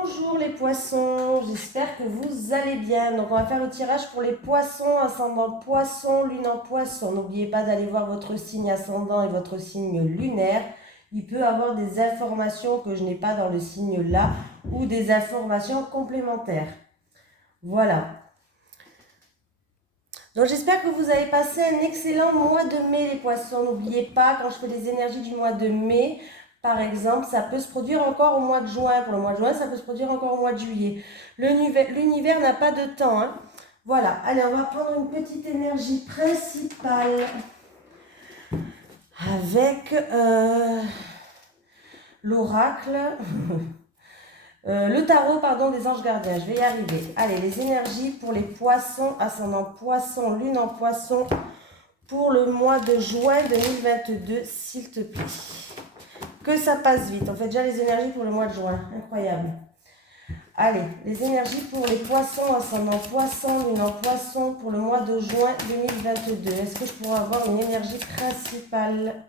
Bonjour les poissons, j'espère que vous allez bien. Donc on va faire le tirage pour les poissons, ascendant poisson, lune en poisson. N'oubliez pas d'aller voir votre signe ascendant et votre signe lunaire. Il peut y avoir des informations que je n'ai pas dans le signe là ou des informations complémentaires. Voilà. Donc j'espère que vous avez passé un excellent mois de mai les poissons. N'oubliez pas, quand je fais les énergies du mois de mai, par exemple, ça peut se produire encore au mois de juin. Pour le mois de juin, ça peut se produire encore au mois de juillet. L'univers n'a pas de temps. Hein. Voilà. Allez, on va prendre une petite énergie principale avec l'oracle. Le tarot, pardon, des anges gardiens. Je vais y arriver. Allez, les énergies pour les poissons, ascendant poisson, lune en poisson, pour le mois de juin 2022, s'il te plaît. Que ça passe vite. On fait déjà les énergies pour le mois de juin. Incroyable. Allez, les énergies pour les poissons, ascendant poisson, lune en poisson, pour le mois de juin 2022. Est-ce que je pourrais avoir une énergie principale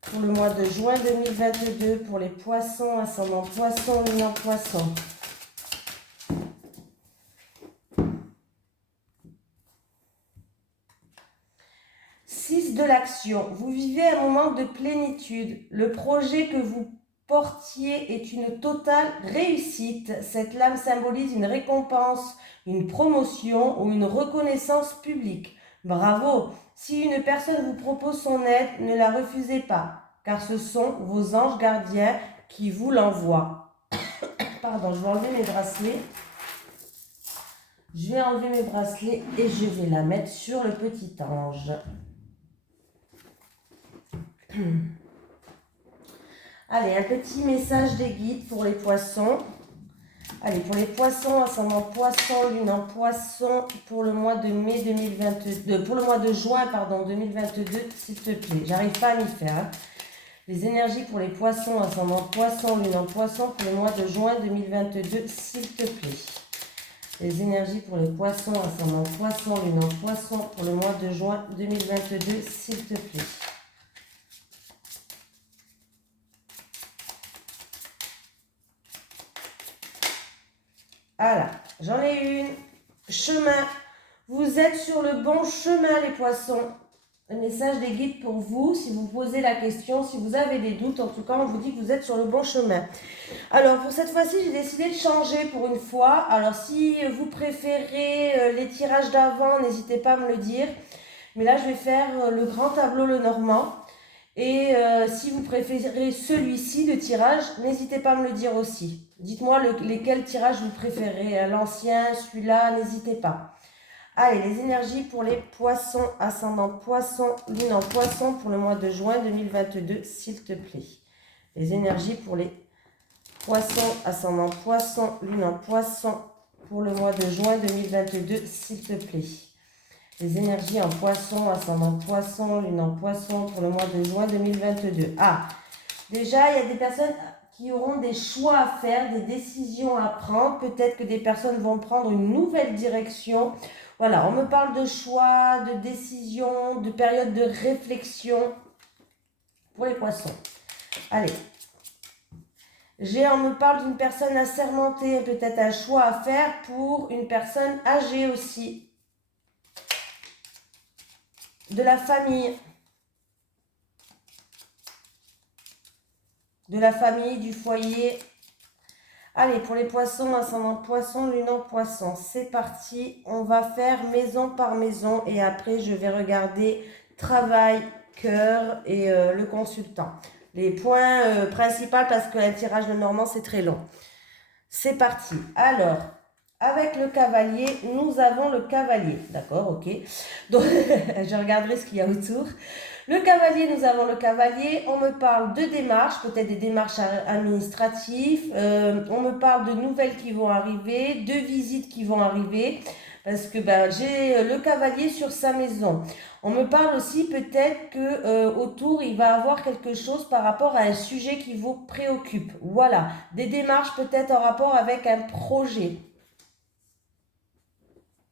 pour le mois de juin 2022 pour les poissons, ascendant poisson, lune en poisson? De l'action. Vous vivez un moment de plénitude. Le projet que vous portiez est une totale réussite. Cette lame symbolise une récompense, une promotion ou une reconnaissance publique. Bravo! Si une personne vous propose son aide, ne la refusez pas, car ce sont vos anges gardiens qui vous l'envoient. Pardon, je vais enlever mes bracelets. Je vais enlever mes bracelets et je vais la mettre sur le petit ange. Allez, un petit message des guides pour les poissons. Allez, pour les poissons, ascendant poisson, lune en poisson, pour le mois de mai 2022, pour le mois de juin, pardon, 2022, s'il te plaît. J'arrive pas à m'y faire. Hein. Les énergies pour les poissons, ascendant poisson, lune en poisson, pour le mois de juin 2022, s'il te plaît. Les énergies pour les poissons, ascendant poisson, lune en poisson, pour le mois de juin 2022, s'il te plaît. Voilà, j'en ai une. Chemin. Vous êtes sur le bon chemin, les poissons. Un message des guides pour vous, si vous posez la question, si vous avez des doutes, en tout cas, on vous dit que vous êtes sur le bon chemin. Alors, pour cette fois-ci, j'ai décidé de changer pour une fois. Alors, si vous préférez les tirages d'avant, n'hésitez pas à me le dire. Mais là, je vais faire le grand tableau, le normand. Et si vous préférez celui-ci de tirage, n'hésitez pas à me le dire aussi. Dites-moi lesquels tirages vous préférez, l'ancien, celui-là, n'hésitez pas. Allez, les énergies pour les poissons, ascendant poisson, lune en poisson pour le mois de juin 2022, s'il te plaît. Les énergies pour les poissons, ascendant poisson, lune en poisson pour le mois de juin 2022, s'il te plaît. Les énergies en poisson, ascendant poisson, lune en poisson pour le mois de juin 2022. Ah, déjà, il y a des personnes qui auront des choix à faire, des décisions à prendre. Peut-être que des personnes vont prendre une nouvelle direction. Voilà, on me parle de choix, de décision, de période de réflexion pour les poissons. Allez. On me parle d'une personne assermentée, peut-être un choix à faire pour une personne âgée aussi. De la famille. De la famille, du foyer. Allez, pour les poissons, ascendant poisson, lune en poisson, c'est parti. On va faire maison par maison et après, je vais regarder travail, cœur et le consultant. Les points principaux parce qu'un tirage de normand, c'est très long. C'est parti. Alors, avec le cavalier, nous avons le cavalier. D'accord, ok. Donc, je regarderai ce qu'il y a autour. Le cavalier, nous avons le cavalier. On me parle de démarches, peut-être des démarches administratives. On me parle de nouvelles qui vont arriver, de visites qui vont arriver. Parce que j'ai le cavalier sur sa maison. On me parle aussi peut-être que autour, il va avoir quelque chose par rapport à un sujet qui vous préoccupe. Voilà, des démarches peut-être en rapport avec un projet.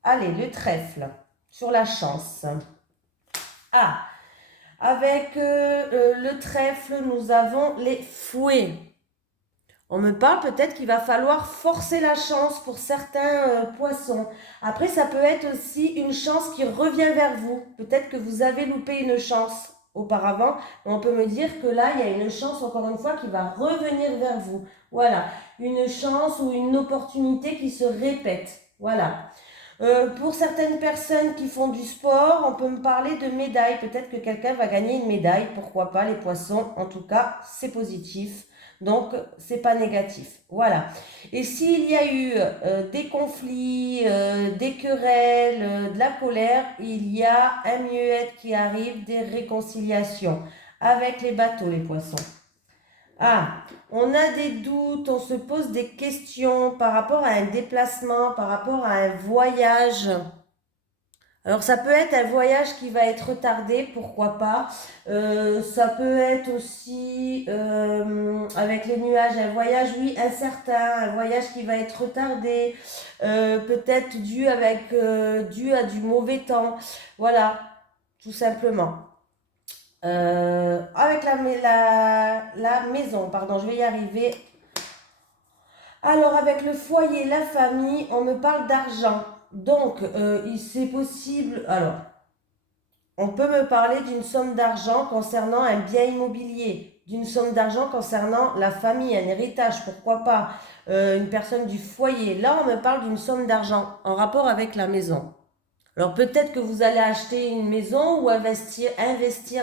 Allez, le trèfle, sur la chance. Ah, avec le trèfle, nous avons les fouets. On me parle peut-être qu'il va falloir forcer la chance pour certains poissons. Après, ça peut être aussi une chance qui revient vers vous. Peut-être que vous avez loupé une chance auparavant, mais on peut me dire que là, il y a une chance, encore une fois, qui va revenir vers vous. Voilà, une chance ou une opportunité qui se répète. Voilà. Pour certaines personnes qui font du sport, on peut me parler de médailles. Peut-être que quelqu'un va gagner une médaille. Pourquoi pas, les poissons? En tout cas, c'est positif. Donc, c'est pas négatif. Voilà. Et s'il y a eu des conflits, des querelles, de la colère, il y a un mieux-être qui arrive, des réconciliations avec les bateaux, les poissons. Ah, on a des doutes, on se pose des questions par rapport à un déplacement, par rapport à un voyage. Alors ça peut être un voyage qui va être retardé, pourquoi pas. Ça peut être aussi avec les nuages, un voyage oui incertain, un voyage qui va être retardé, peut-être dû à du mauvais temps. Voilà, tout simplement. Avec la maison, pardon, je vais y arriver. Alors, avec le foyer, la famille, on me parle d'argent. Donc, c'est possible. Alors, on peut me parler d'une somme d'argent concernant un bien immobilier, d'une somme d'argent concernant la famille, un héritage, pourquoi pas, une personne du foyer. Là, on me parle d'une somme d'argent en rapport avec la maison. Alors peut-être que vous allez acheter une maison ou investir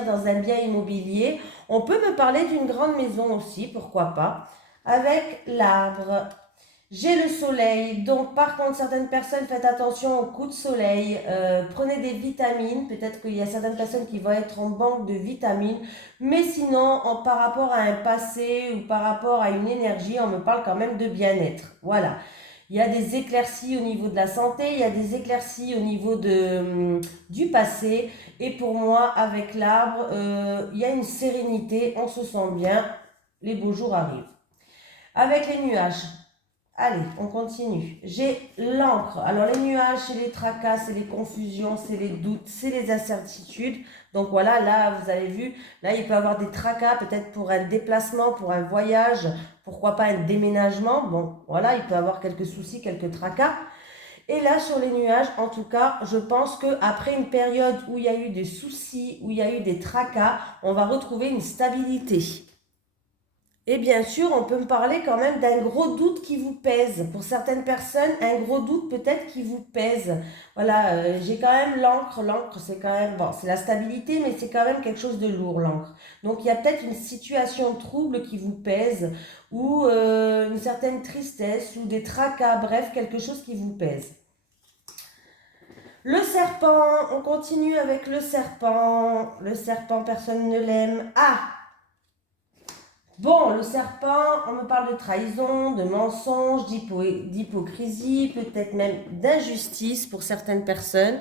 dans un bien immobilier. On peut me parler d'une grande maison aussi, pourquoi pas. Avec l'arbre, j'ai le soleil. Donc par contre, certaines personnes, faites attention aux coups de soleil. Prenez des vitamines. Peut-être qu'il y a certaines personnes qui vont être en manque de vitamines. Mais sinon, par rapport à un passé ou par rapport à une énergie, on me parle quand même de bien-être. Voilà. Il y a des éclaircies au niveau de la santé, il y a des éclaircies au niveau du passé. Et pour moi, avec l'arbre, il y a une sérénité, on se sent bien, les beaux jours arrivent. Avec les nuages, allez, on continue. J'ai l'encre. Alors les nuages, c'est les tracas, c'est les confusions, c'est les doutes, c'est les incertitudes. Donc voilà, là, vous avez vu, là, il peut y avoir des tracas, peut-être pour un déplacement, pour un voyage, pourquoi pas un déménagement. Bon, voilà, il peut y avoir quelques soucis, quelques tracas. Et là, sur les nuages, en tout cas, je pense qu'après une période où il y a eu des soucis, où il y a eu des tracas, on va retrouver une stabilité. Et bien sûr, on peut me parler quand même d'un gros doute qui vous pèse. Pour certaines personnes, un gros doute peut-être qui vous pèse. Voilà, j'ai quand même l'encre. L'encre, c'est quand même, bon, c'est la stabilité, mais c'est quand même quelque chose de lourd, l'encre. Donc, il y a peut-être une situation trouble qui vous pèse, ou une certaine tristesse, ou des tracas, bref, quelque chose qui vous pèse. Le serpent, on continue avec le serpent. Le serpent, personne ne l'aime. Ah! Bon, le serpent, on me parle de trahison, de mensonge, d'hypocrisie, peut-être même d'injustice pour certaines personnes.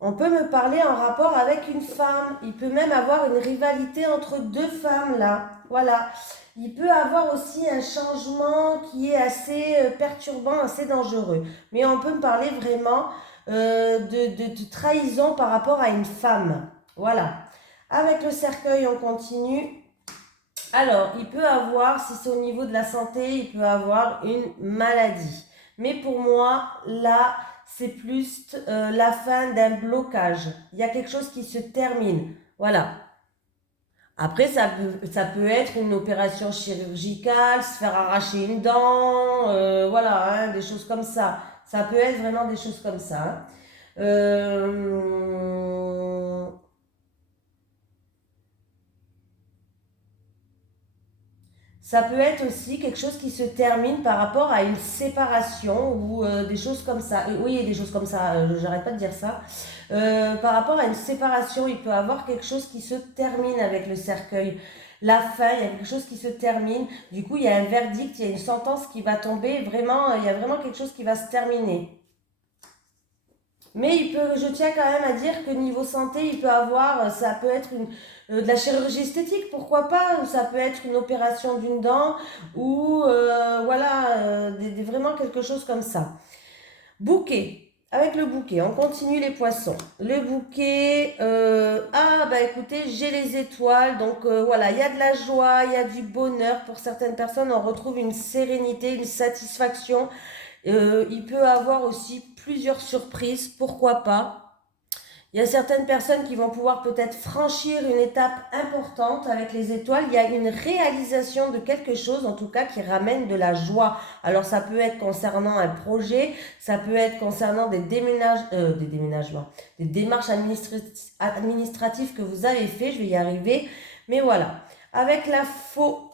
On peut me parler en rapport avec une femme. Il peut même avoir une rivalité entre deux femmes là. Voilà. Il peut avoir aussi un changement qui est assez perturbant, assez dangereux. Mais on peut me parler vraiment de trahison par rapport à une femme. Voilà. Avec le cercueil, on continue. Alors, il peut avoir, si c'est au niveau de la santé, il peut avoir une maladie. Mais pour moi, là, c'est plus la fin d'un blocage. Il y a quelque chose qui se termine. Voilà. Après, ça peut être une opération chirurgicale, se faire arracher une dent, voilà, hein, des choses comme ça. Ça peut être vraiment des choses comme ça. Hein. Ça peut être aussi quelque chose qui se termine par rapport à une séparation ou des choses comme ça. Oui, des choses comme ça, j'arrête pas de dire ça. Par rapport à une séparation, il peut y avoir quelque chose qui se termine avec le cercueil. La fin, il y a quelque chose qui se termine. Du coup, il y a un verdict, il y a une sentence qui va tomber. Vraiment, il y a vraiment quelque chose qui va se terminer. Mais je tiens quand même à dire que niveau santé, il peut avoir, ça peut être de la chirurgie esthétique, pourquoi pas, ou ça peut être une opération d'une dent, ou voilà, vraiment quelque chose comme ça. Bouquet. avec le bouquet, on continue les poissons. Le bouquet, écoutez, j'ai les étoiles, donc voilà, il y a de la joie, il y a du bonheur. Pour certaines personnes, on retrouve une sérénité, une satisfaction. Il peut avoir aussi plusieurs surprises, pourquoi pas. Il y a certaines personnes qui vont pouvoir peut-être franchir une étape importante avec les étoiles. Il y a une réalisation de quelque chose, en tout cas, qui ramène de la joie. Alors, ça peut être concernant un projet, ça peut être concernant des déménagements, des démarches administratives que vous avez fait. Je vais y arriver. Mais voilà. Avec la faux,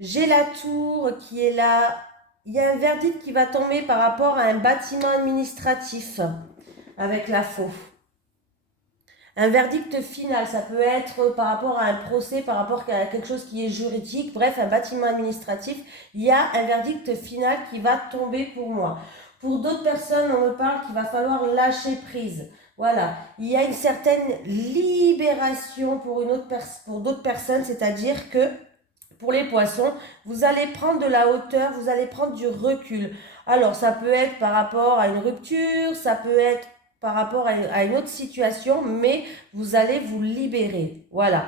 j'ai la tour qui est là. Il y a un verdict qui va tomber par rapport à un bâtiment administratif avec la faux. Un verdict final, ça peut être par rapport à un procès, par rapport à quelque chose qui est juridique, bref, un bâtiment administratif, il y a un verdict final qui va tomber pour moi. Pour d'autres personnes, on me parle qu'il va falloir lâcher prise. Voilà, il y a une certaine libération pour d'autres personnes, c'est-à-dire que pour les poissons, vous allez prendre de la hauteur, vous allez prendre du recul. Alors, ça peut être par rapport à une rupture, ça peut être par rapport à une autre situation, mais vous allez vous libérer. Voilà.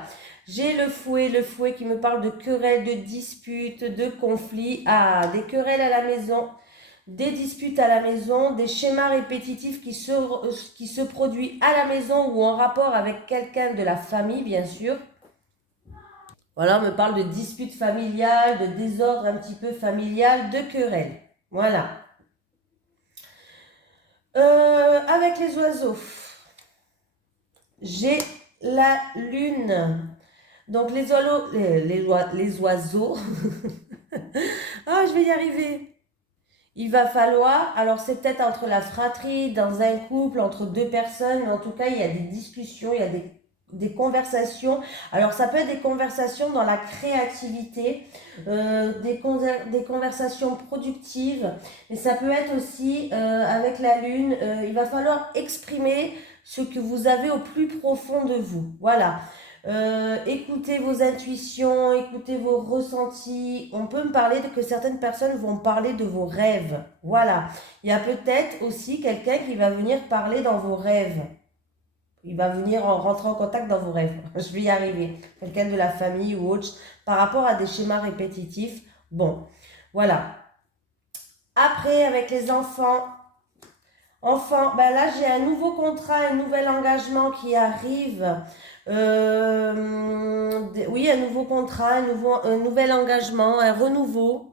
J'ai le fouet qui me parle de querelles, de disputes, de conflits. Ah, des querelles à la maison, des disputes à la maison, des schémas répétitifs qui se produisent à la maison ou en rapport avec quelqu'un de la famille, bien sûr. Voilà, on me parle de disputes familiales, de désordre un petit peu familial, de querelles. Voilà. Avec les oiseaux, j'ai la lune. Donc les oiseaux. Ah, je vais y arriver. Il va falloir, alors c'est peut-être entre la fratrie, dans un couple, entre deux personnes, mais en tout cas, il y a des discussions, il y a des conversations. Alors ça peut être des conversations dans la créativité, des conversations productives, mais ça peut être aussi avec la lune, il va falloir exprimer ce que vous avez au plus profond de vous. Voilà. Écoutez vos intuitions, écoutez vos ressentis. On peut me parler que certaines personnes vont parler de vos rêves. Voilà. Il y a peut-être aussi quelqu'un qui va venir parler dans vos rêves. Il va venir rentrer en contact dans vos rêves. Je vais y arriver. Quelqu'un de la famille ou autre. Par rapport à des schémas répétitifs. Bon, voilà. Après, avec les enfants. Là, j'ai un nouveau contrat, un nouvel engagement qui arrive. Oui, un nouveau contrat, un nouvel engagement, un renouveau.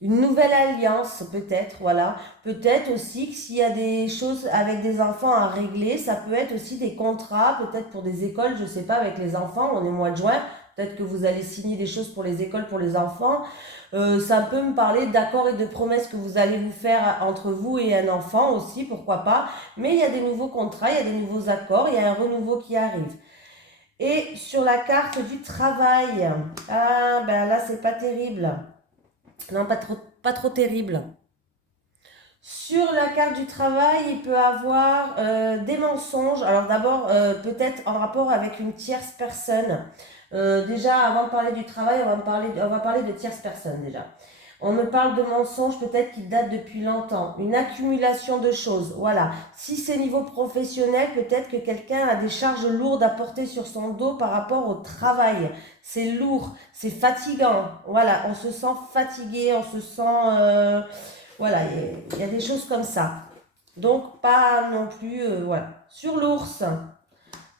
Une nouvelle alliance, peut-être, voilà. Peut-être aussi que s'il y a des choses avec des enfants à régler, ça peut être aussi des contrats, peut-être pour des écoles, je sais pas, avec les enfants, on est au mois de juin, peut-être que vous allez signer des choses pour les écoles, pour les enfants. Ça peut me parler d'accords et de promesses que vous allez vous faire entre vous et un enfant aussi, pourquoi pas. Mais il y a des nouveaux contrats, il y a des nouveaux accords, il y a un renouveau qui arrive. Et sur la carte du travail, ah ben là c'est pas terrible. Non, pas trop terrible. Sur la carte du travail, il peut avoir des mensonges. Alors d'abord, peut-être en rapport avec une tierce personne. Déjà, avant de parler du travail, on va parler de tierce personne déjà. On me parle de mensonges peut-être qui datent depuis longtemps. Une accumulation de choses. Voilà. Si c'est niveau professionnel, peut-être que quelqu'un a des charges lourdes à porter sur son dos par rapport au travail. C'est lourd, c'est fatigant. Voilà, on se sent fatigué, on se sent... voilà, il y a des choses comme ça. Donc, pas non plus... voilà. Sur l'ours,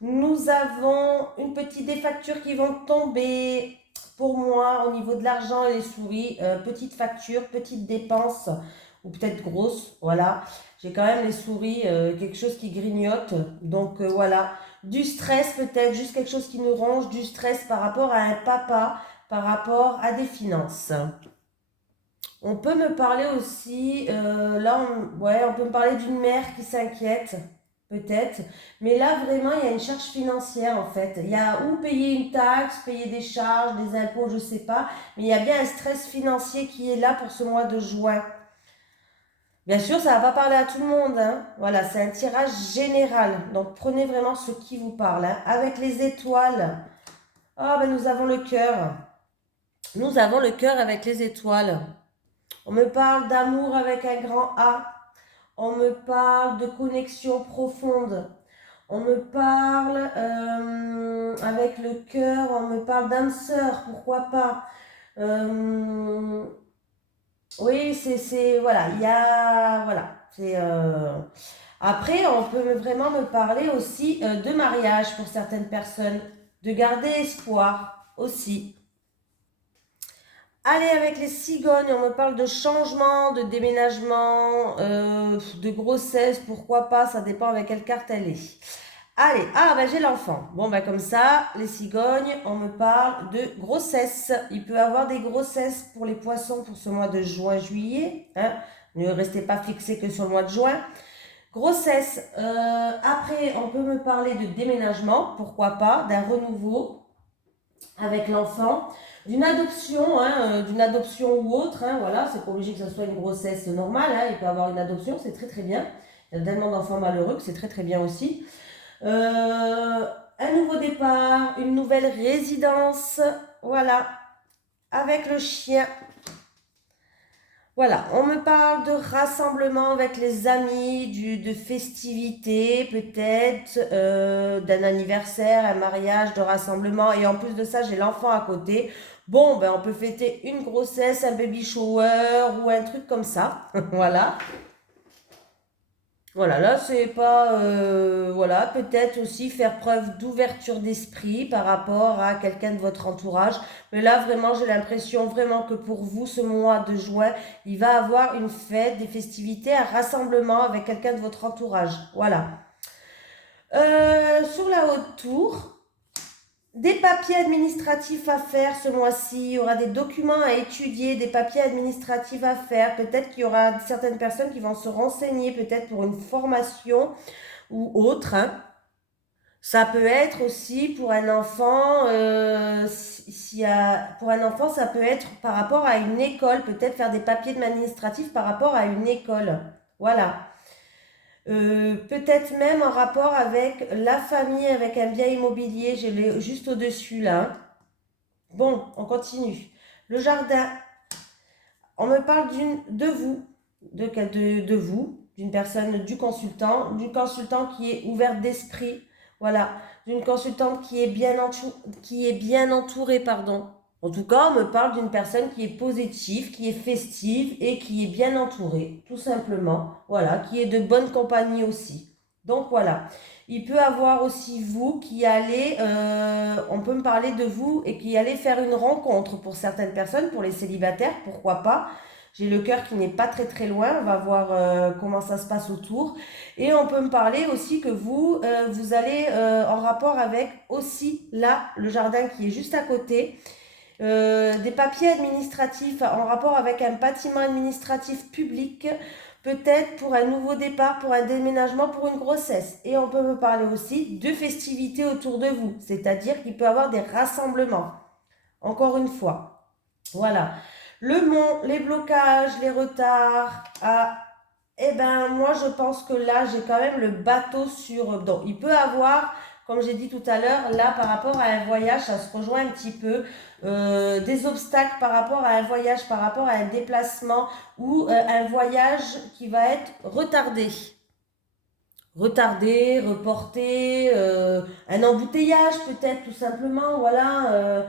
nous avons une petite des factures qui vont tomber pour moi au niveau de l'argent et les souris. Petite facture, petite dépense, ou peut-être grosse, voilà. J'ai quand même les souris, quelque chose qui grignote. Donc voilà, du stress peut-être, juste quelque chose qui nous ronge, du stress par rapport à un papa, par rapport à des finances. On peut me parler aussi, on peut me parler d'une mère qui s'inquiète, peut-être. Mais là, vraiment, il y a une charge financière, en fait. Il y a ou payer une taxe, payer des charges, des impôts, je ne sais pas. Mais il y a bien un stress financier qui est là pour ce mois de juin. Bien sûr, ça ne va pas parler à tout le monde, hein. Voilà, c'est un tirage général. Donc, prenez vraiment ce qui vous parle, hein. Avec les étoiles, nous avons le cœur. Nous avons le cœur avec les étoiles. On me parle d'amour avec un grand A. On me parle de connexion profonde. On me parle avec le cœur, on me parle d'âme sœur, pourquoi pas. Oui, voilà, il y a, voilà, Après, on peut vraiment me parler aussi de mariage pour certaines personnes, de garder espoir aussi. Allez, avec les cigognes, on me parle de changement, de déménagement, de grossesse, pourquoi pas, ça dépend avec quelle carte elle est. Allez, ben j'ai l'enfant. Bon, ben comme ça, les cigognes, on me parle de grossesse. Il peut y avoir des grossesses pour les poissons pour ce mois de juin-juillet. Hein. Ne restez pas fixé que sur le mois de juin. Grossesse. Après, on peut me parler de déménagement, pourquoi pas, d'un renouveau avec l'enfant, d'une adoption, d'une adoption ou autre. Voilà, c'est pas obligé que ce soit une grossesse normale. Il peut y avoir une adoption, c'est très très bien. Il y a tellement d'enfants malheureux que c'est très très bien aussi. Un nouveau départ, une nouvelle résidence, voilà, avec le chien. Voilà, on me parle de rassemblement avec les amis, de festivités peut-être, d'un anniversaire, un mariage, de rassemblement. Et en plus de ça, j'ai l'enfant à côté. Bon, ben on peut fêter une grossesse, un baby shower ou un truc comme ça. Voilà. Voilà, là, c'est pas... voilà, peut-être aussi faire preuve d'ouverture d'esprit par rapport à quelqu'un de votre entourage. Mais là, vraiment, j'ai l'impression vraiment que pour vous, ce mois de juin, il va avoir une fête, des festivités, un rassemblement avec quelqu'un de votre entourage. Voilà. Sur la haute tour, des papiers administratifs à faire ce mois-ci, il y aura des documents à étudier, des papiers administratifs à faire, peut-être qu'il y aura certaines personnes qui vont se renseigner peut-être pour une formation ou autre. Ça peut être aussi pour un enfant, pour un enfant, ça peut être par rapport à une école, peut-être faire des papiers administratifs par rapport à une école. Voilà. Peut-être même en rapport avec la famille, avec un bien immobilier, je l'ai juste au-dessus là. Bon, on continue. Le jardin, on me parle de vous, de vous, d'une personne, d'une consultant qui est ouverte d'esprit, voilà, d'une consultante qui est bien entourée, pardon. En tout cas, on me parle d'une personne qui est positive, qui est festive et qui est bien entourée, tout simplement. Voilà, qui est de bonne compagnie aussi. Donc voilà. Il peut avoir aussi vous qui allez, on peut me parler de vous et qui allez faire une rencontre pour certaines personnes, pour les célibataires, pourquoi pas. J'ai le cœur qui n'est pas très très loin, on va voir comment ça se passe autour. Et on peut me parler aussi que vous allez en rapport avec aussi là, le jardin qui est juste à côté. Des papiers administratifs en rapport avec un bâtiment administratif public, peut-être pour un nouveau départ, pour un déménagement, pour une grossesse. Et on peut me parler aussi de festivités autour de vous, c'est-à-dire qu'il peut y avoir des rassemblements. Encore une fois. Voilà. Le mont, les blocages, les retards. Eh ben, moi, je pense que là, j'ai quand même le bateau sur... Donc, il peut avoir, comme j'ai dit tout à l'heure, là, par rapport à un voyage, ça se rejoint un petit peu. Des obstacles par rapport à un voyage, par rapport à un déplacement ou un voyage qui va être retardé. Retardé, reporté, un embouteillage peut-être tout simplement, voilà,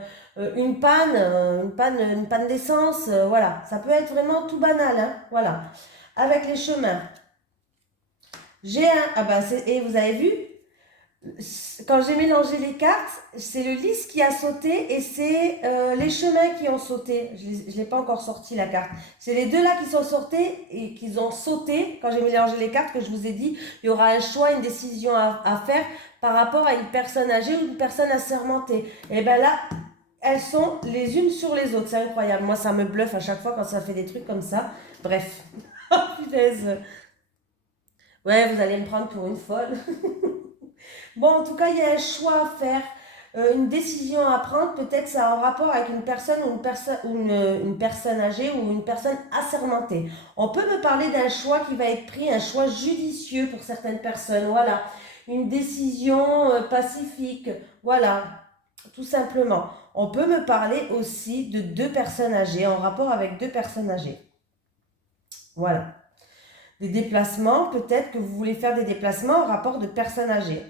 une panne d'essence, voilà. Ça peut être vraiment tout banal, voilà. Avec les chemins. Et vous avez vu, quand j'ai mélangé les cartes, c'est le lys qui a sauté et c'est les chemins qui ont sauté. Je ne l'ai pas encore sorti la carte. C'est les deux là qui sont sortis et qui ont sauté quand j'ai mélangé les cartes que je vous ai dit. Il y aura un choix, une décision à faire par rapport à une personne âgée ou une personne assermentée. Et bien là, elles sont les unes sur les autres. C'est incroyable. Moi, ça me bluffe à chaque fois quand ça fait des trucs comme ça. Bref. Oh, punaise. Ouais, vous allez me prendre pour une folle. Bon, en tout cas, il y a un choix à faire, une décision à prendre. Peut-être ça a un rapport avec une personne ou une personne âgée ou une personne assermentée. On peut me parler d'un choix qui va être pris, un choix judicieux pour certaines personnes. Voilà, une décision pacifique. Voilà, tout simplement. On peut me parler aussi de deux personnes âgées, en rapport avec deux personnes âgées. Voilà. des déplacements. Peut-être que vous voulez faire des déplacements en rapport de personnes âgées.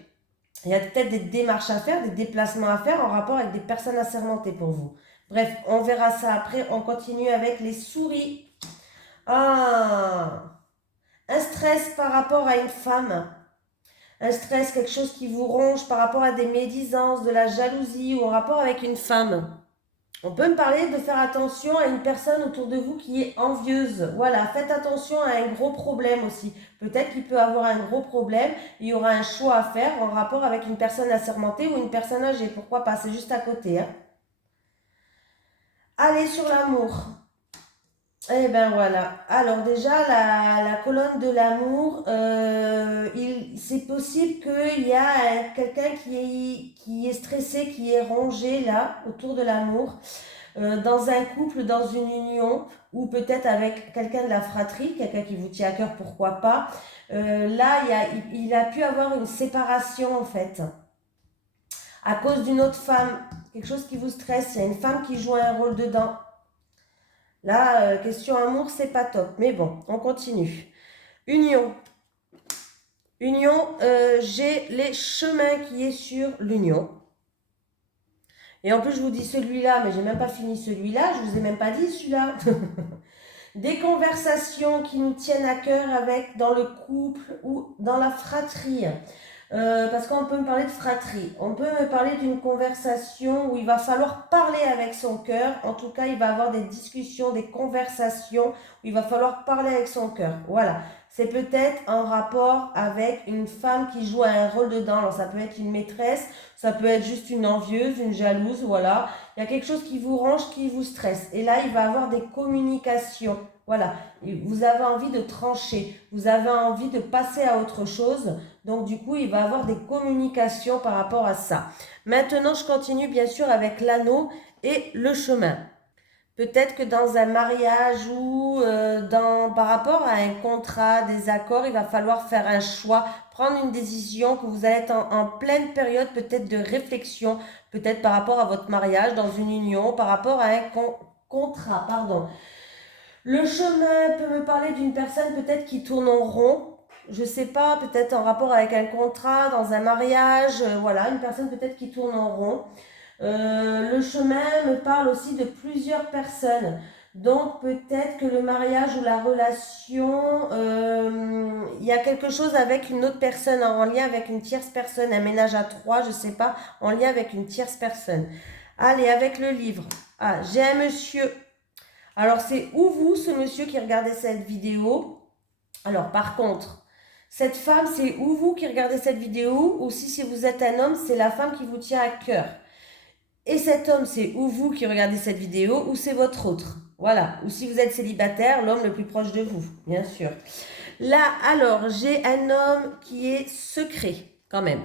Il y a peut-être des démarches à faire, des déplacements à faire en rapport avec des personnes assermentées pour vous. Bref, on verra ça après. On continue avec les souris. Ah, un stress par rapport à une femme. Un stress, quelque chose qui vous ronge par rapport à des médisances, de la jalousie ou en rapport avec une femme. On peut me parler de faire attention à une personne autour de vous qui est envieuse. Voilà, faites attention à un gros problème aussi. Peut-être qu'il peut avoir un gros problème, il y aura un choix à faire en rapport avec une personne assermentée ou une personne âgée. Pourquoi pas, c'est juste à côté. Hein. Allez sur l'amour. Eh ben voilà. Alors déjà, la colonne de l'amour, c'est possible qu'il y a quelqu'un qui est stressé, qui est rongé là, autour de l'amour. Dans un couple, dans une union, ou peut-être avec quelqu'un de la fratrie, quelqu'un qui vous tient à cœur, pourquoi pas. Là, il a pu avoir une séparation en fait, à cause d'une autre femme, quelque chose qui vous stresse, il y a une femme qui joue un rôle dedans. Là, question amour, c'est pas top, mais bon, on continue. Union. Union, j'ai les chemins qui est sur l'union. Et en plus, je vous dis celui-là, mais j'ai même pas fini celui-là, je vous ai même pas dit celui-là. Des conversations qui nous tiennent à cœur avec dans le couple ou dans la fratrie. Parce qu'on peut me parler de fratrie. On peut me parler d'une conversation où il va falloir parler avec son cœur. En tout cas, il va avoir des discussions, des conversations où il va falloir parler avec son cœur. Voilà. C'est peut-être en rapport avec une femme qui joue un rôle dedans. Alors, ça peut être une maîtresse, ça peut être juste une envieuse, une jalouse, voilà. Il y a quelque chose qui vous range, qui vous stresse. Et là, il va avoir des communications. Voilà. Vous avez envie de trancher. Vous avez envie de passer à autre chose. Donc, du coup, il va avoir des communications par rapport à ça. Maintenant, je continue bien sûr avec l'anneau et le chemin. Peut-être que dans un mariage ou par rapport à un contrat, des accords, il va falloir faire un choix, prendre une décision, que vous allez être en pleine période peut-être de réflexion, peut-être par rapport à votre mariage, dans une union, par rapport à un contrat, pardon. Le chemin peut me parler d'une personne peut-être qui tourne en rond, je sais pas, peut-être en rapport avec un contrat, dans un mariage, voilà, une personne peut-être qui tourne en rond. Le chemin me parle aussi de plusieurs personnes. Donc peut-être que le mariage ou la relation, il y a quelque chose avec une autre personne, en lien avec une tierce personne, un ménage à trois, je sais pas, en lien avec une tierce personne. Allez, avec le livre. Ah, j'ai un monsieur. Alors c'est ou vous, ce monsieur qui regardez cette vidéo. Alors par contre, cette femme, c'est ou vous qui regardez cette vidéo, ou si vous êtes un homme, c'est la femme qui vous tient à cœur. Et cet homme, c'est ou vous qui regardez cette vidéo, ou c'est votre autre. Voilà. Ou si vous êtes célibataire, l'homme le plus proche de vous, bien sûr. Là, alors, j'ai un homme qui est secret, quand même.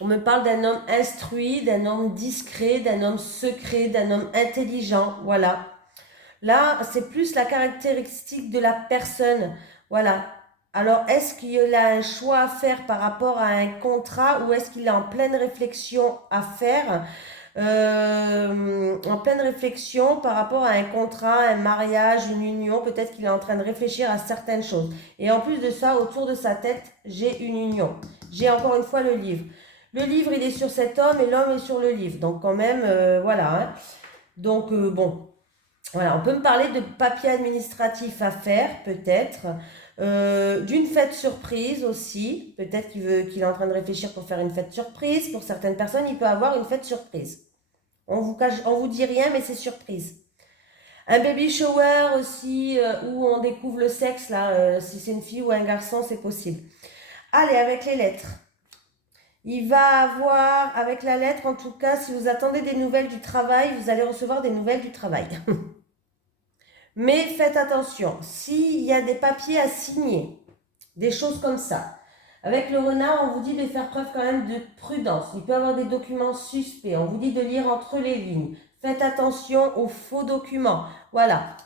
On me parle d'un homme instruit, d'un homme discret, d'un homme secret, d'un homme intelligent. Voilà. Là, c'est plus la caractéristique de la personne. Voilà. Alors, est-ce qu'il a un choix à faire par rapport à un contrat ou est-ce qu'il est en pleine réflexion à faire en pleine réflexion par rapport à un contrat, un mariage, une union, peut-être qu'il est en train de réfléchir à certaines choses. Et en plus de ça, autour de sa tête, j'ai une union. J'ai encore une fois le livre. Le livre, il est sur cet homme et l'homme est sur le livre. Donc quand même, voilà. Hein. Donc bon, voilà, on peut me parler de papier administratif à faire, peut-être. D'une fête surprise aussi. Peut-être qu'il est en train de réfléchir pour faire une fête surprise. Pour certaines personnes, il peut avoir une fête surprise. On vous dit rien, mais c'est surprise. Un baby shower aussi, où on découvre le sexe, là, si c'est une fille ou un garçon, c'est possible. Allez, avec les lettres. Il va avoir, avec la lettre, en tout cas, si vous attendez des nouvelles du travail, vous allez recevoir des nouvelles du travail. Mais faites attention, s'il y a des papiers à signer, des choses comme ça, avec le renard, on vous dit de faire preuve quand même de prudence. Il peut y avoir des documents suspects, on vous dit de lire entre les lignes. Faites attention aux faux documents, voilà.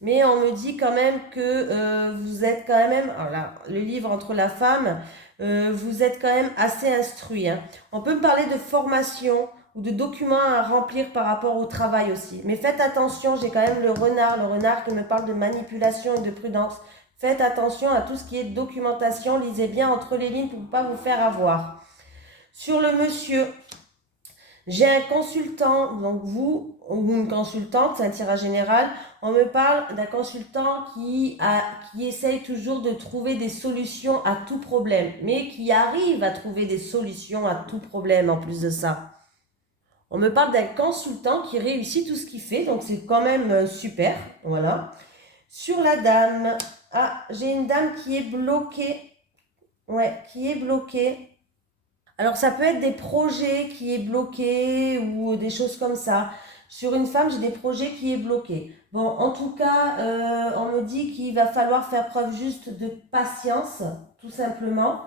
Mais on me dit quand même que vous êtes quand même, alors là, le livre entre la femme, vous êtes quand même assez instruit. Hein. On peut me parler de formation ou de documents à remplir par rapport au travail aussi. Mais faites attention, j'ai quand même le renard qui me parle de manipulation et de prudence. Faites attention à tout ce qui est documentation. Lisez bien entre les lignes pour ne pas vous faire avoir. Sur le monsieur, j'ai un consultant, donc vous, ou une consultante, c'est un tirage général. On me parle d'un consultant qui essaye toujours de trouver des solutions à tout problème, mais qui arrive à trouver des solutions à tout problème en plus de ça. On me parle d'un consultant qui réussit tout ce qu'il fait, donc c'est quand même super, voilà. Sur la dame, j'ai une dame qui est bloquée, ouais, qui est bloquée. Alors ça peut être des projets qui est bloqué ou des choses comme ça. Sur une femme, j'ai des projets qui est bloqué. Bon, en tout cas, on me dit qu'il va falloir faire preuve juste de patience, tout simplement.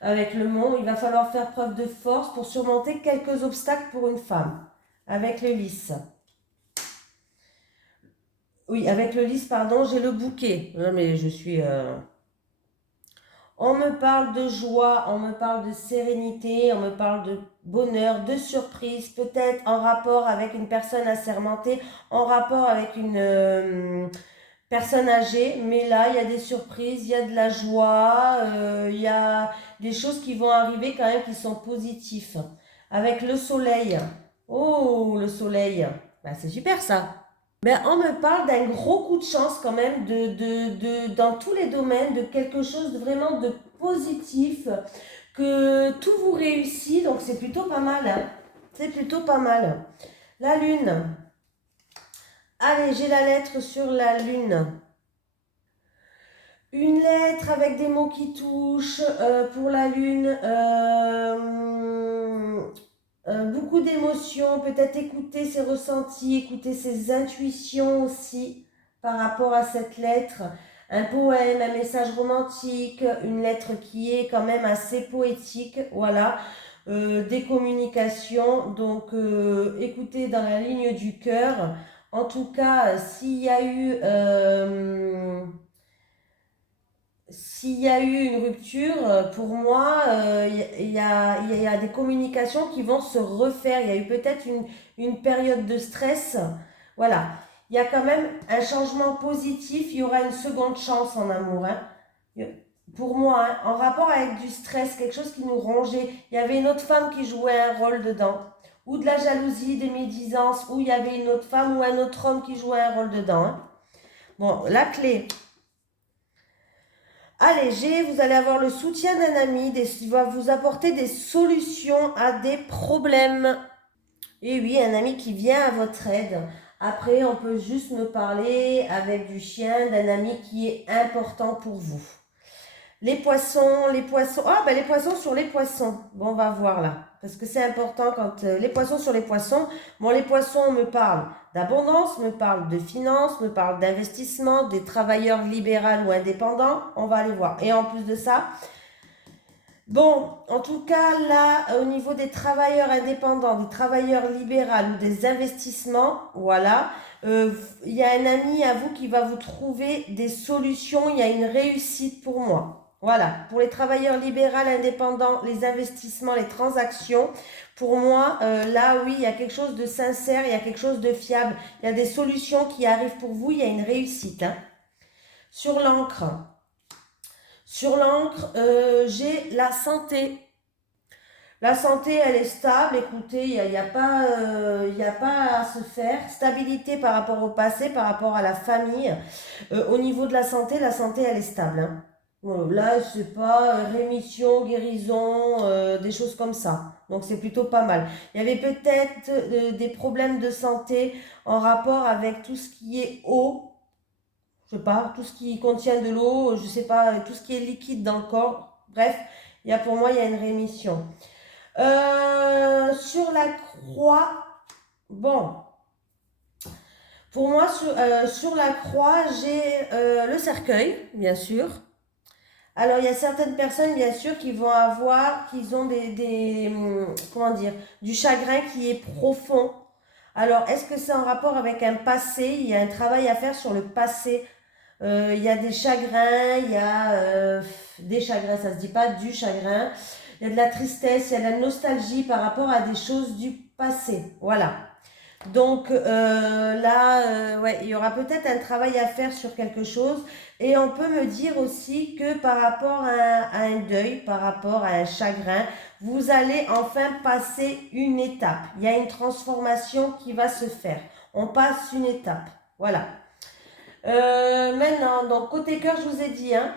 Avec le mont, il va falloir faire preuve de force pour surmonter quelques obstacles pour une femme. Avec le lys. Oui, avec le lys, pardon, j'ai le bouquet. Non, mais je suis... On me parle de joie, on me parle de sérénité, on me parle de bonheur, de surprise, peut-être en rapport avec une personne assermentée, en rapport avec une personne âgée. Mais là, il y a des surprises, il y a de la joie, il y a des choses qui vont arriver quand même qui sont positives. Avec le soleil. Oh, le soleil. Ben, c'est super ça. Ben, on me parle d'un gros coup de chance quand même dans tous les domaines, de quelque chose de vraiment de positif, que tout vous réussit, donc c'est plutôt pas mal. Hein. C'est plutôt pas mal. La lune. Allez, j'ai la lettre sur la lune. Une lettre avec des mots qui touchent pour la lune. Beaucoup d'émotions, peut-être écouter ses ressentis, écouter ses intuitions aussi par rapport à cette lettre. Un poème, un message romantique, une lettre qui est quand même assez poétique, voilà. Des communications, donc écoutez dans la ligne du cœur. En tout cas, s'il y a eu une rupture, pour moi, il y a des communications qui vont se refaire. Il y a eu peut-être une période de stress. Voilà. Il y a quand même un changement positif. Il y aura une seconde chance en amour. Hein. Pour moi, hein, en rapport avec du stress, quelque chose qui nous rongeait. Il y avait une autre femme qui jouait un rôle dedans. Ou de la jalousie, des médisances, ou il y avait une autre femme ou un autre homme qui jouait un rôle dedans. Hein. Bon, la clé. Allez, vous allez avoir le soutien d'un ami, il va vous apporter des solutions à des problèmes. Et oui, un ami qui vient à votre aide. Après, on peut juste me parler avec du chien d'un ami qui est important pour vous. Les poissons. Ah, ben les poissons sur les poissons. Bon, on va voir là. Parce que c'est important quand les poissons sur les poissons. Bon, les poissons me parlent d'abondance, me parlent de finances, me parlent d'investissement, des travailleurs libéraux ou indépendants. On va aller voir. Et en plus de ça, bon, en tout cas, là, au niveau des travailleurs indépendants, des travailleurs libéraux ou des investissements, voilà, il y a un ami à vous qui va vous trouver des solutions. Il y a une réussite pour moi. Voilà, pour les travailleurs libéraux, indépendants, les investissements, les transactions, pour moi, là, oui, il y a quelque chose de sincère, il y a quelque chose de fiable, il y a des solutions qui arrivent pour vous, il y a une réussite. Hein. Sur l'encre, j'ai la santé. La santé, elle est stable. Écoutez, il n'y a pas, y a pas à se faire. Stabilité par rapport au passé, par rapport à la famille. Au niveau de la santé, elle est stable. Hein. Bon, là, je sais pas, rémission, guérison, des choses comme ça. Donc, c'est plutôt pas mal. Il y avait peut-être des problèmes de santé en rapport avec tout ce qui est eau. Je sais pas, tout ce qui contient de l'eau, je sais pas, tout ce qui est liquide dans le corps. Bref, pour moi, il y a une rémission. Sur la croix, bon, pour moi, sur la croix, j'ai le cercueil, bien sûr. Alors, il y a certaines personnes, bien sûr, qui ont comment dire, du chagrin qui est profond. Alors, est-ce que c'est en rapport avec un passé? Il y a un travail à faire sur le passé. Il y a des chagrins, il y a des chagrins, ça se dit pas du chagrin. Il y a de la tristesse, il y a de la nostalgie par rapport à des choses du passé. Voilà. Donc là, ouais, il y aura peut-être un travail à faire sur quelque chose. Et on peut me dire aussi que par rapport à un deuil, par rapport à un chagrin, vous allez enfin passer une étape. Il y a une transformation qui va se faire. On passe une étape. Voilà. Maintenant, donc côté cœur, je vous ai dit, hein,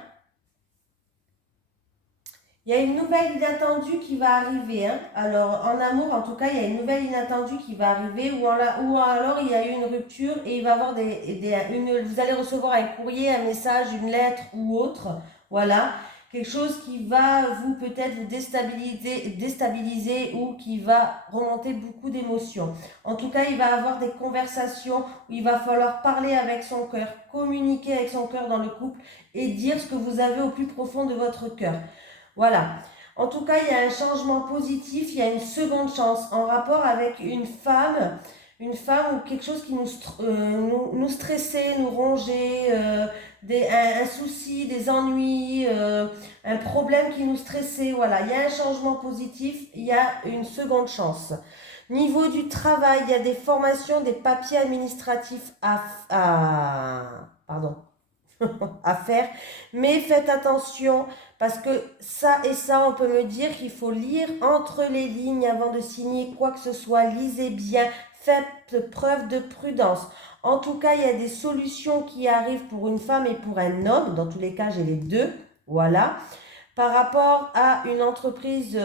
il y a une nouvelle inattendue qui va arriver. Hein. Alors, en amour, en tout cas, il y a une nouvelle inattendue qui va arriver ou alors il y a eu une rupture et il va y avoir vous allez recevoir un courrier, un message, une lettre ou autre. Voilà. Quelque chose qui va peut-être vous déstabiliser ou qui va remonter beaucoup d'émotions. En tout cas, il va y avoir des conversations où il va falloir parler avec son cœur, communiquer avec son cœur dans le couple et dire ce que vous avez au plus profond de votre cœur. Voilà. En tout cas, il y a un changement positif, il y a une seconde chance en rapport avec une femme ou quelque chose qui nous stressait, nous rongeait, un souci, des ennuis, un problème qui nous stressait. Voilà, il y a un changement positif, il y a une seconde chance. Niveau du travail, il y a des formations, des papiers administratifs pardon, à faire, mais faites attention parce que ça et ça, on peut me dire qu'il faut lire entre les lignes avant de signer quoi que ce soit. Lisez bien, faites preuve de prudence. En tout cas, il y a des solutions qui arrivent pour une femme et pour un homme. Dans tous les cas, j'ai les deux. Voilà. Par rapport à une entreprise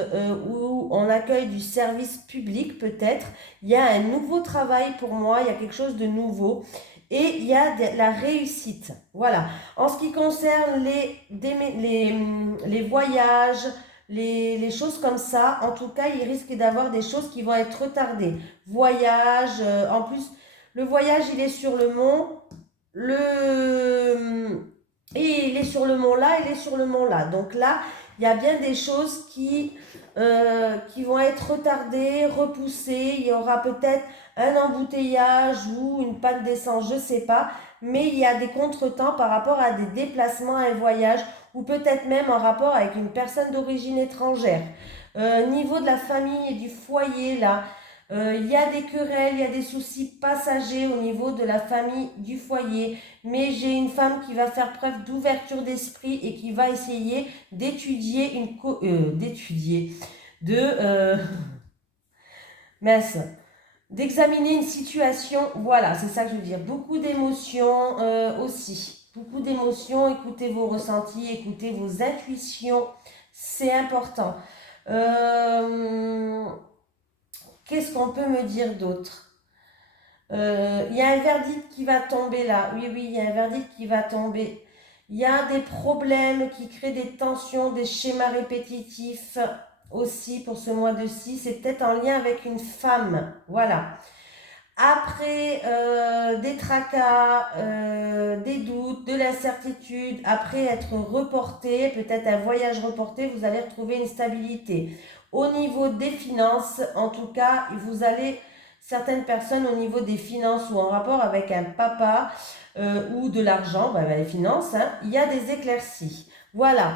où on accueille du service public, peut-être, il y a un nouveau travail pour moi, il y a quelque chose de nouveau. Et il y a la réussite. Voilà. En ce qui concerne les voyages, les choses comme ça, en tout cas, il risque d'avoir des choses qui vont être retardées. Voyage, en plus, le voyage, il est sur le mont. Et il est sur le mont là, il est sur le mont là. Donc là, il y a bien des choses qui vont être retardées, repoussées. Il y aura peut-être un embouteillage ou une panne d'essence, je ne sais pas. Mais il y a des contretemps par rapport à des déplacements, à un voyage ou peut-être même en rapport avec une personne d'origine étrangère. Niveau de la famille et du foyer, là, il y a des querelles, il y a des soucis passagers au niveau de la famille, du foyer. Mais j'ai une femme qui va faire preuve d'ouverture d'esprit et qui va essayer mince, d'examiner une situation. Voilà, c'est ça que je veux dire. Beaucoup d'émotions aussi. Beaucoup d'émotions. Écoutez vos ressentis, écoutez vos intuitions. C'est important. Qu'est-ce qu'on peut me dire d'autre? Il y a un verdict qui va tomber là. Oui, oui, il y a un verdict qui va tomber. Il y a des problèmes qui créent des tensions, des schémas répétitifs aussi pour ce mois de 6. C'est peut-être en lien avec une femme. Voilà. Après des tracas, des doutes, de l'incertitude, après être reporté, peut-être un voyage reporté, vous allez retrouver une stabilité. Au niveau des finances, en tout cas, certaines personnes au niveau des finances ou en rapport avec un papa ou de l'argent, les finances, hein, il y a des éclaircies. Voilà.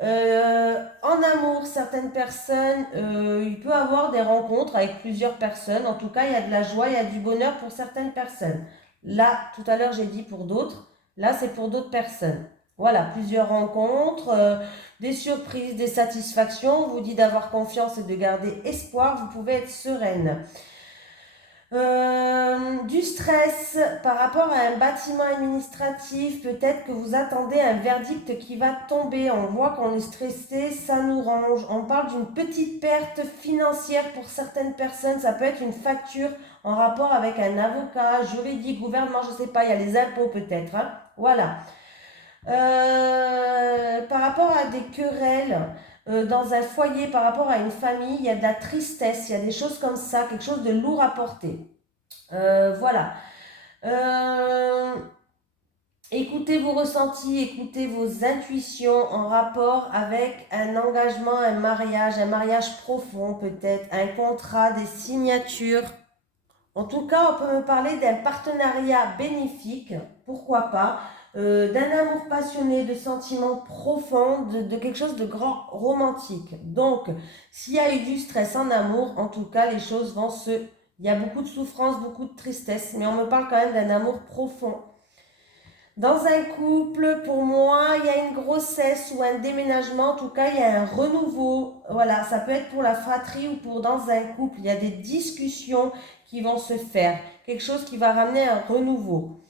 En amour, certaines personnes, il peut avoir des rencontres avec plusieurs personnes. En tout cas, il y a de la joie, il y a du bonheur pour certaines personnes. Là, tout à l'heure, j'ai dit pour d'autres. Là, c'est pour d'autres personnes. Voilà, plusieurs rencontres, des surprises, des satisfactions. On vous dit d'avoir confiance et de garder espoir. Vous pouvez être sereine. Du stress par rapport à un bâtiment administratif, peut-être que vous attendez un verdict qui va tomber, on voit qu'on est stressé, ça nous range, on parle d'une petite perte financière pour certaines personnes, ça peut être une facture en rapport avec un avocat, juridique, gouvernement, je ne sais pas, il y a les impôts peut-être, hein. Voilà. Par rapport à des querelles, dans un foyer, par rapport à une famille, il y a de la tristesse, il y a des choses comme ça, quelque chose de lourd à porter. Voilà. Écoutez vos ressentis, écoutez vos intuitions en rapport avec un engagement, un mariage profond peut-être, un contrat, des signatures. En tout cas, on peut me parler d'un partenariat bénéfique, pourquoi pas, d'un amour passionné, de sentiments profonds, de quelque chose de grand romantique. Donc, s'il y a eu du stress en amour, en tout cas, les choses vont se Il y a beaucoup de souffrance, beaucoup de tristesse, mais on me parle quand même d'un amour profond. Dans un couple, pour moi, il y a une grossesse ou un déménagement, en tout cas, il y a un renouveau. Voilà, ça peut être pour la fratrie ou pour dans un couple. Il y a des discussions qui vont se faire, quelque chose qui va ramener un renouveau.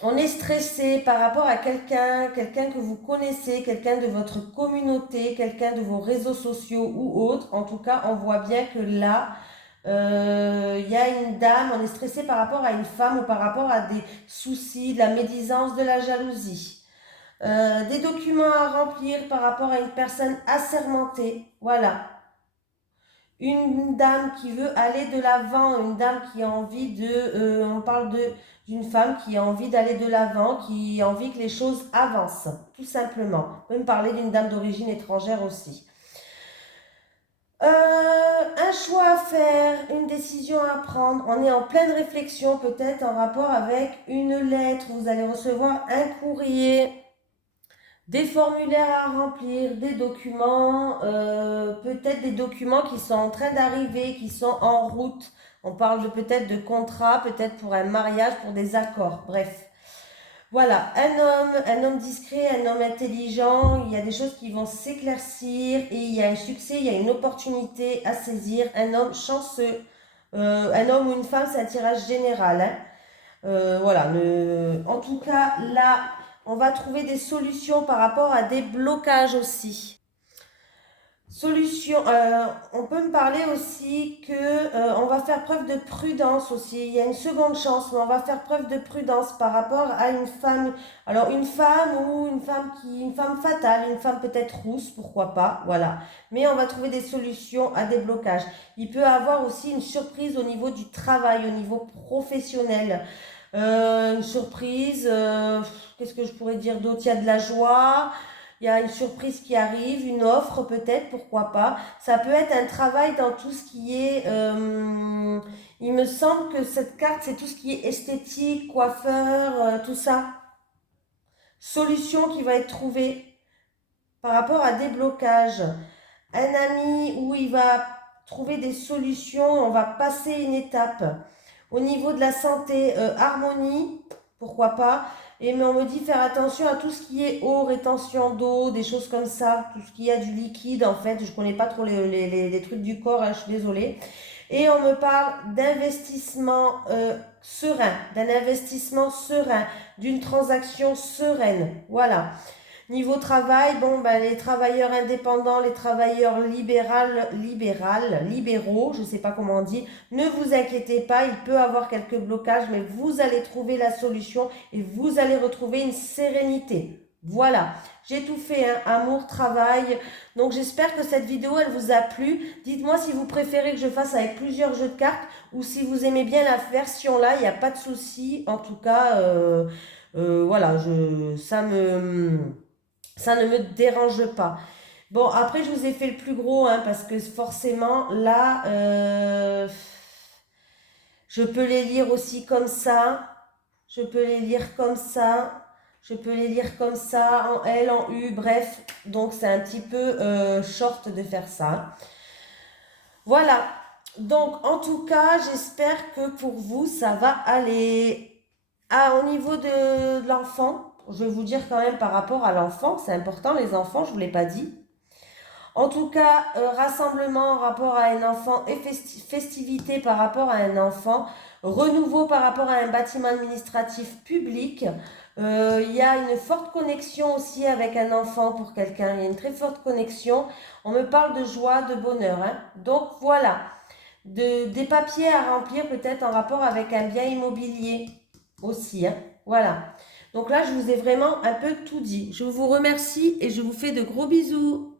On est stressé par rapport à quelqu'un que vous connaissez, quelqu'un de votre communauté, quelqu'un de vos réseaux sociaux ou autres. En tout cas, on voit bien que là, il y a une dame, on est stressé par rapport à une femme ou par rapport à des soucis, de la médisance, de la jalousie. Des documents à remplir par rapport à une personne assermentée. Voilà. Une dame qui veut aller de l'avant, une dame qui a envie on parle d'une femme qui a envie d'aller de l'avant, qui a envie que les choses avancent, tout simplement. On peut me parler d'une dame d'origine étrangère aussi. Un choix à faire, une décision à prendre. On est en pleine réflexion, peut-être en rapport avec une lettre. Vous allez recevoir un courrier, des formulaires à remplir, des documents, peut-être des documents qui sont en train d'arriver, qui sont en route. On parle de peut-être de contrats, peut-être pour un mariage, pour des accords. Bref. Voilà, un homme discret, un homme intelligent, il y a des choses qui vont s'éclaircir et il y a un succès, il y a une opportunité à saisir, un homme chanceux, un homme ou une femme, c'est un tirage général, hein. Voilà, en tout cas, là, on va trouver des solutions par rapport à des blocages aussi. Solution, on peut me parler aussi que on va faire preuve de prudence aussi. Il y a une seconde chance, mais on va faire preuve de prudence par rapport à une femme. Alors une femme ou une femme fatale, une femme peut-être rousse, pourquoi pas, voilà. Mais on va trouver des solutions à des blocages. Il peut avoir aussi une surprise au niveau du travail, au niveau professionnel. Une surprise, qu'est-ce que je pourrais dire d'autre? Il y a de la joie. Il y a une surprise qui arrive, une offre peut-être, pourquoi pas. Ça peut être un travail dans tout ce qui est... il me semble que cette carte, c'est tout ce qui est esthétique, coiffeur, tout ça. Solution qui va être trouvée par rapport à des blocages. Un ami où il va trouver des solutions, on va passer une étape. Au niveau de la santé, harmonie, pourquoi pas. Mais on me dit faire attention à tout ce qui est eau, rétention d'eau, des choses comme ça, tout ce qui a du liquide en fait. Je connais pas trop les trucs du corps, hein, je suis désolée. Et on me parle d'investissement serein, d'un investissement serein, d'une transaction sereine. Voilà. Niveau travail, bon, ben, les travailleurs indépendants, les travailleurs libéraux, je ne sais pas comment on dit, ne vous inquiétez pas, il peut y avoir quelques blocages, mais vous allez trouver la solution et vous allez retrouver une sérénité. Voilà, j'ai tout fait, hein, amour, travail. Donc j'espère que cette vidéo, elle vous a plu. Dites-moi si vous préférez que je fasse avec plusieurs jeux de cartes ou si vous aimez bien la version là, il n'y a pas de souci. En tout cas, voilà, ça ne me dérange pas. Bon, après, je vous ai fait le plus gros, hein, parce que forcément, là, je peux les lire aussi comme ça. Je peux les lire comme ça. Je peux les lire comme ça, en L, en U, bref. Donc, c'est un petit peu short de faire ça. Voilà. Donc, en tout cas, j'espère que pour vous, ça va aller. Ah, au niveau de l'enfant, je vais vous dire quand même par rapport à l'enfant, c'est important les enfants, je ne vous l'ai pas dit. En tout cas, rassemblement en rapport à un enfant et festivité par rapport à un enfant, renouveau par rapport à un bâtiment administratif public. Il y a une forte connexion aussi avec un enfant pour quelqu'un, il y a une très forte connexion. On me parle de joie, de bonheur, hein. Donc voilà, des papiers à remplir peut-être en rapport avec un bien immobilier aussi, hein. Voilà. Donc là, je vous ai vraiment un peu tout dit. Je vous remercie et je vous fais de gros bisous.